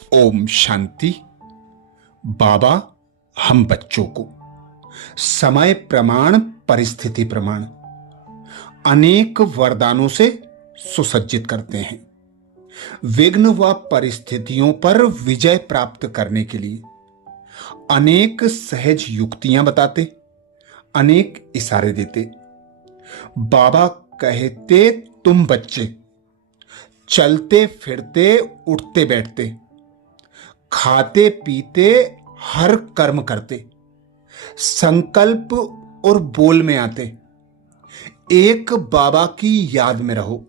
ओम शांति। बाबा हम बच्चों को समय प्रमाण, परिस्थिति प्रमाण अनेक वरदानों से सुसज्जित करते हैं। विघ्न व परिस्थितियों पर विजय प्राप्त करने के लिए अनेक सहज युक्तियां बताते, अनेक इशारे देते। बाबा कहते, तुम बच्चे चलते फिरते, उठते बैठते, खाते पीते, हर कर्म करते, संकल्प और बोल में आते, एक बाबा की याद में रहो।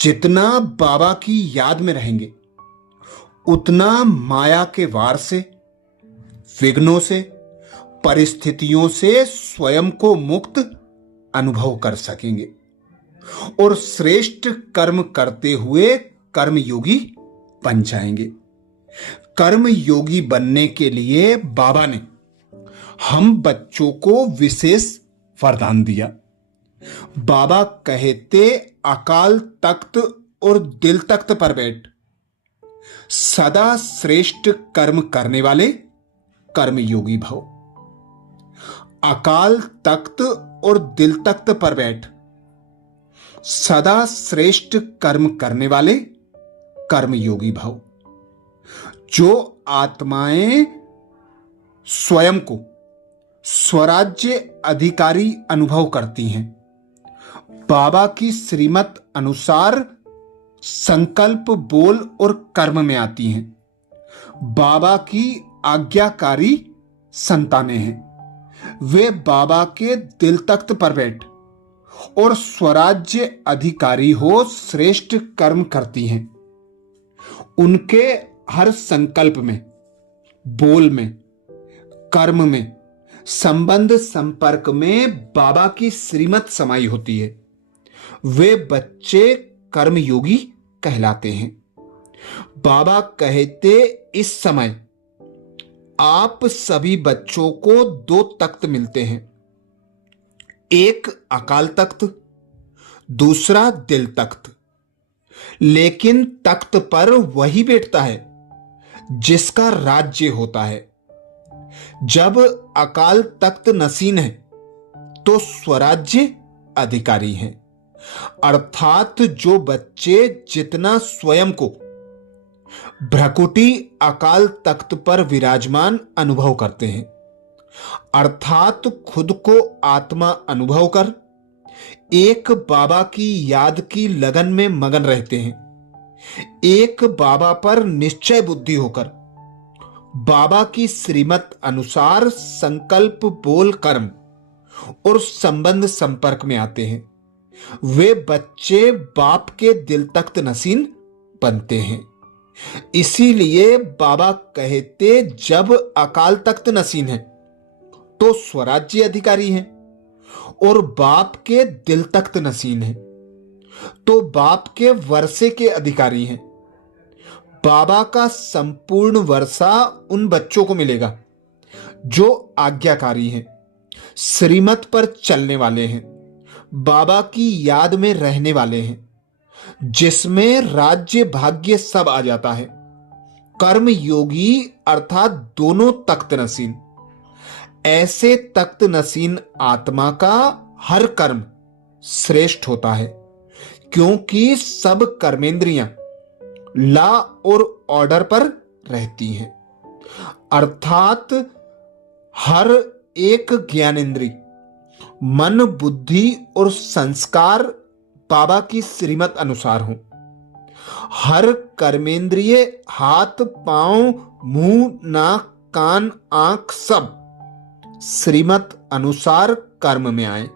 जितना बाबा की याद में रहेंगे उतना माया के वार से, विघ्नों से, परिस्थितियों से स्वयं को मुक्त अनुभव कर सकेंगे और श्रेष्ठ कर्म करते हुए कर्मयोगी बन जाएंगे। कर्म योगी बनने के लिए बाबा ने हम बच्चों को विशेष वरदान दिया। बाबा कहते, अकाल तख्त और दिल तख्त पर बैठ, सदा श्रेष्ठ कर्म करने वाले कर्मयोगी भव। अकाल तख्त और दिल तख्त पर बैठ, सदा श्रेष्ठ कर्म करने वाले कर्मयोगी भव। जो आत्माएं स्वयं को स्वराज्य अधिकारी अनुभव करती हैं, बाबा की श्रीमत अनुसार संकल्प, बोल और कर्म में आती हैं, बाबा की आज्ञाकारी संतानें हैं, वे बाबा के दिल तख्त पर बैठ और स्वराज्य अधिकारी हो श्रेष्ठ कर्म करती हैं। उनके हर संकल्प में, बोल में, कर्म में, संबंध संपर्क में बाबा की श्रीमत समाई होती है। वे बच्चे कर्मयोगी कहलाते हैं। बाबा कहते, इस समय आप सभी बच्चों को दो तख्त मिलते हैं, एक अकाल तख्त, दूसरा दिल तख्त। लेकिन तख्त पर वही बैठता है जिसका राज्य होता है। जब अकाल तख्त नसीन है तो स्वराज्य अधिकारी हैं, अर्थात जो बच्चे जितना स्वयं को भ्रकुटी अकाल तख्त पर विराजमान अनुभव करते हैं, अर्थात खुद को आत्मा अनुभव कर एक बाबा की याद की लगन में मगन रहते हैं, एक बाबा पर निश्चय बुद्धि होकर बाबा की श्रीमत अनुसार संकल्प, बोल, कर्म और संबंध संपर्क में आते हैं, वे बच्चे बाप के दिल तख्त नसीन बनते हैं। इसीलिए बाबा कहते, जब अकाल तख्त नसीन है तो स्वराज्य अधिकारी हैं और बाप के दिल तख्त नसीन है तो बाप के वर्षे के अधिकारी हैं। बाबा का संपूर्ण वर्षा उन बच्चों को मिलेगा जो आज्ञाकारी हैं, श्रीमत पर चलने वाले हैं, बाबा की याद में रहने वाले हैं, जिसमें राज्य भाग्य सब आ जाता है। कर्म योगी अर्थात दोनों तख्त नसीन। ऐसे तख्त नसीन आत्मा का हर कर्म श्रेष्ठ होता है, क्योंकि सब कर्मेंद्रियां ला और ऑर्डर पर रहती हैं, अर्थात हर एक ज्ञानेंद्री, मन, बुद्धि और संस्कार बाबा की श्रीमत अनुसार हो। हर कर्मेंद्रिय, हाथ, पांव, मुंह, नाक, कान, आंख सब श्रीमत अनुसार कर्म में आए।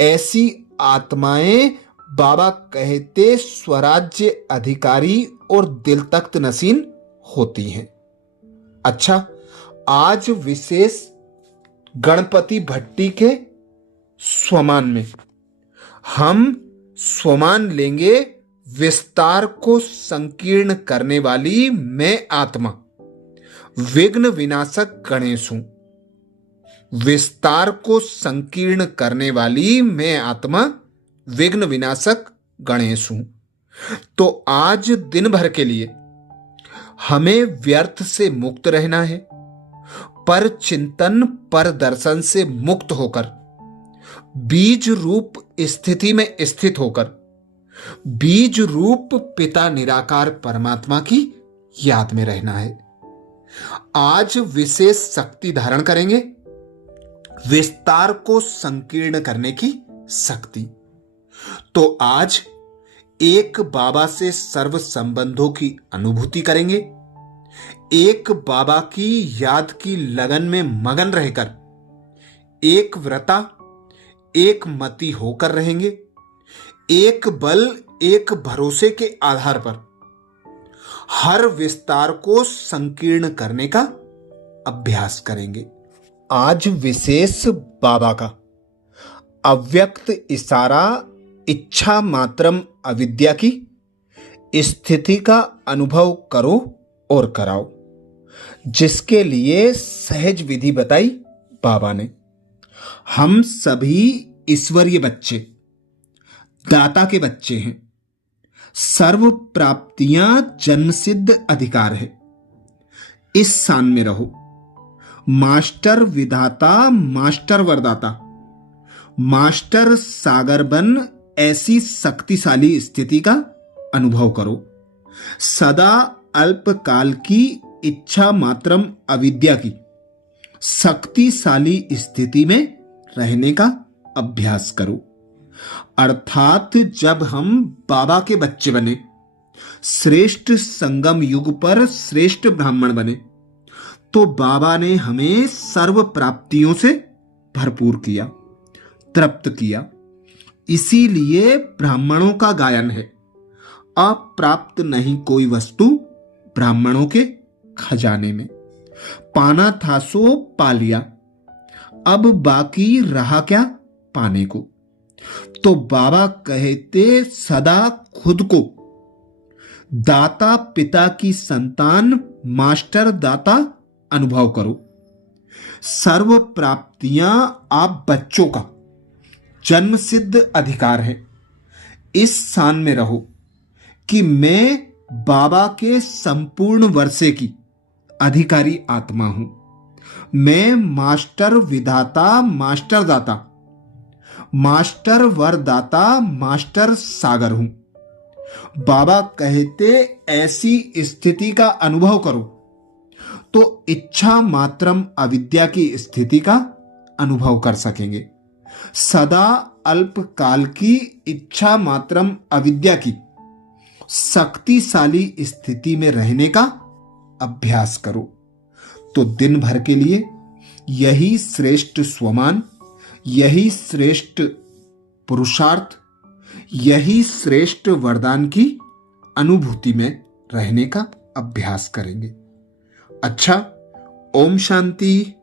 ऐसी आत्माएं बाबा कहते स्वराज्य अधिकारी और दिल तख्त नसीन होती हैं। अच्छा, आज विशेष गणपति भट्टी के स्वमान में हम स्वमान लेंगे, विस्तार को संकीर्ण करने वाली मैं आत्मा विघ्न विनाशक गणेश हूं। विस्तार को संकीर्ण करने वाली मैं आत्मा विघ्न विनाशक गणेश हूं। तो आज दिन भर के लिए हमें व्यर्थ से मुक्त रहना है, पर चिंतन पर दर्शन से मुक्त होकर, बीज रूप स्थिति में स्थित होकर, बीज रूप पिता निराकार परमात्मा की याद में रहना है। आज विशेष शक्ति धारण करेंगे, विस्तार को संकीर्ण करने की शक्ति। तो आज एक बाबा से सर्व संबंधों की अनुभूति करेंगे, एक बाबा की याद की लगन में मगन रहकर एक व्रता एक मति होकर रहेंगे, एक बल एक भरोसे के आधार पर हर विस्तार को संकीर्ण करने का अभ्यास करेंगे। आज विशेष बाबा का अव्यक्त इशारा इच्छा मात्रम अविद्या की स्थिति का अनुभव करो और कराओ, जिसके लिए सहज विधि बताई बाबा ने। हम सभी ईश्वरीय बच्चे, दाता के बच्चे हैं। सर्व प्राप्तियां जन्मसिद्ध अधिकार है। इस स्थान में रहो। मास्टर विधाता, मास्टर वरदाता, मास्टर सागर बन ऐसी शक्तिशाली स्थिति का अनुभव करो। सदा अल्पकाल की इच्छा मात्रम अविद्या की शक्तिशाली स्थिति में रहने का अभ्यास करो। अर्थात जब हम बाबा के बच्चे बने, श्रेष्ठ संगम युग पर श्रेष्ठ ब्राह्मण बने, तो बाबा ने हमें सर्व प्राप्तियों से भरपूर किया, तृप्त किया। इसीलिए ब्राह्मणों का गायन है, अप्राप्त नहीं कोई वस्तु ब्राह्मणों के खजाने में। पाना था सो पा लिया, अब बाकी रहा क्या पाने को। तो बाबा कहते सदा खुद को दाता पिता की संतान मास्टर दाता अनुभव करो। सर्व प्राप्तियां आप बच्चों का जन्म सिद्ध अधिकार है। इस स्थान में रहो कि मैं बाबा के संपूर्ण वर्षे की अधिकारी आत्मा हूं। मैं मास्टर विधाता, मास्टर दाता, मास्टर वरदाता, मास्टर सागर हूं। बाबा कहते ऐसी स्थिति का अनुभव करो तो इच्छा मात्रम अविद्या की स्थिति का अनुभव कर सकेंगे। सदा अल्पकाल की इच्छा मात्रम अविद्या की शक्तिशाली स्थिति में रहने का अभ्यास करो। तो दिन भर के लिए यही श्रेष्ठ स्वमान, यही श्रेष्ठ पुरुषार्थ, यही श्रेष्ठ वरदान की अनुभूति में रहने का अभ्यास करेंगे। अच्छा, ओम शांति।